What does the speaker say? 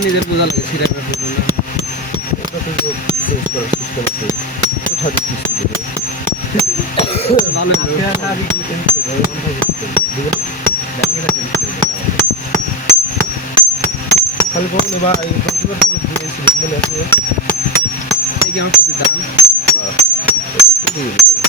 নিজের বোঝা লাগে সিরাপের জন্য না এটা তো চেঞ্জ করার সিস্টেম আছে ওঠা কিস্তি দেবে ভালো খালি কখন বা এই কম্পিউটার দিয়েছিল মনে আছে এই কি আমার প্রতিদান হ্যাঁ